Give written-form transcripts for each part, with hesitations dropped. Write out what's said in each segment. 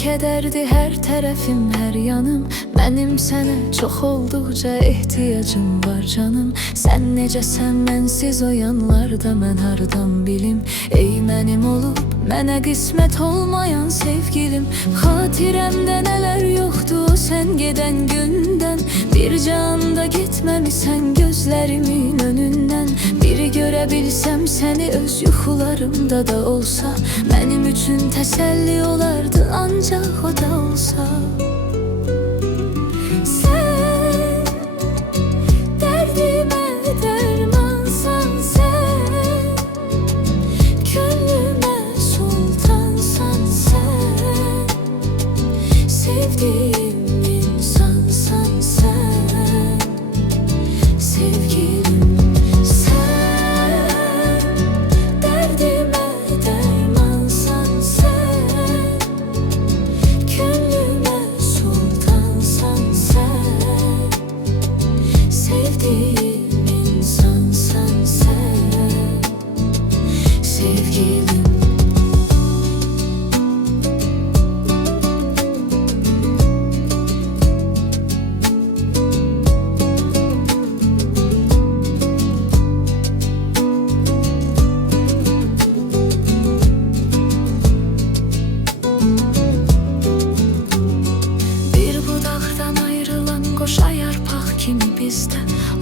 kederdi her tərəfim, hər yanım. Mənim sənə çox olduqca ehtiyacım var canım. Sən necəsən mənsiz o yanlarda, mən hardan bilim? Ey mənim olub mənə qismət olmayan sevgilim. Xatirəmdə nələr yoxdu o sən gedən gündən. Bircə anda getməmisən gözlərimin önündən. Bir görə bilsəm səni öz yuxularımda da olsa, mənim üçün təsəlli olardı ancaq o da olsa. Sən dərdimə dərmansan, sən könlümə sultansan, sən sevdiğim insansan, sen sevgilim.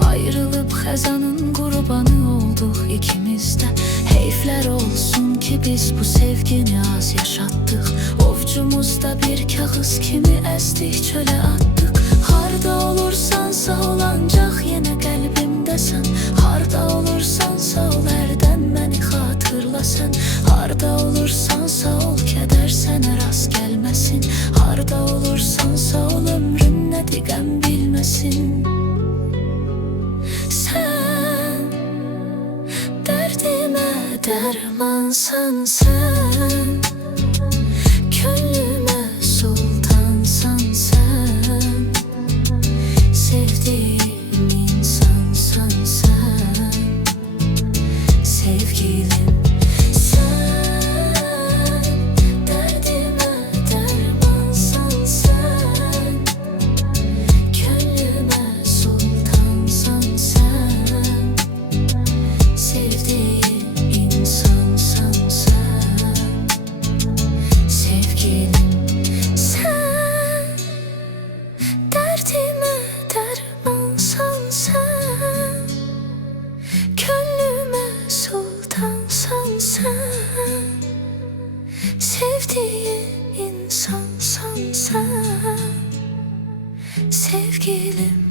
Ayrılıp xəzanın qurbanı olduq ikimiz də. Heyflər olsun ki biz bu sevgini az yaşatdıq. Ovcumuzda bir kağız kimi əzdik, çölə atdıq. Harda olursansa ol ancaq yenə qəlbimdəsən. Harda olursansa ol hərdən məni xatırlasan. Harda olursansa ol kədər sənə rast gəlməsin. Harda olursansa ol ömrüm nədir qəm bilməsin. Sen derdime dermansan, sen könlüme sultansan, sen sevdiğim insansan, sen sevgilim. Sen derdime dermansan, sen könlüme sultansan, sen sevdiğim insansan, sen sevgilim. Sen derdime dermansan, sen gönlüme sultansan, sen sevdiğim insansan, sen sevgilim.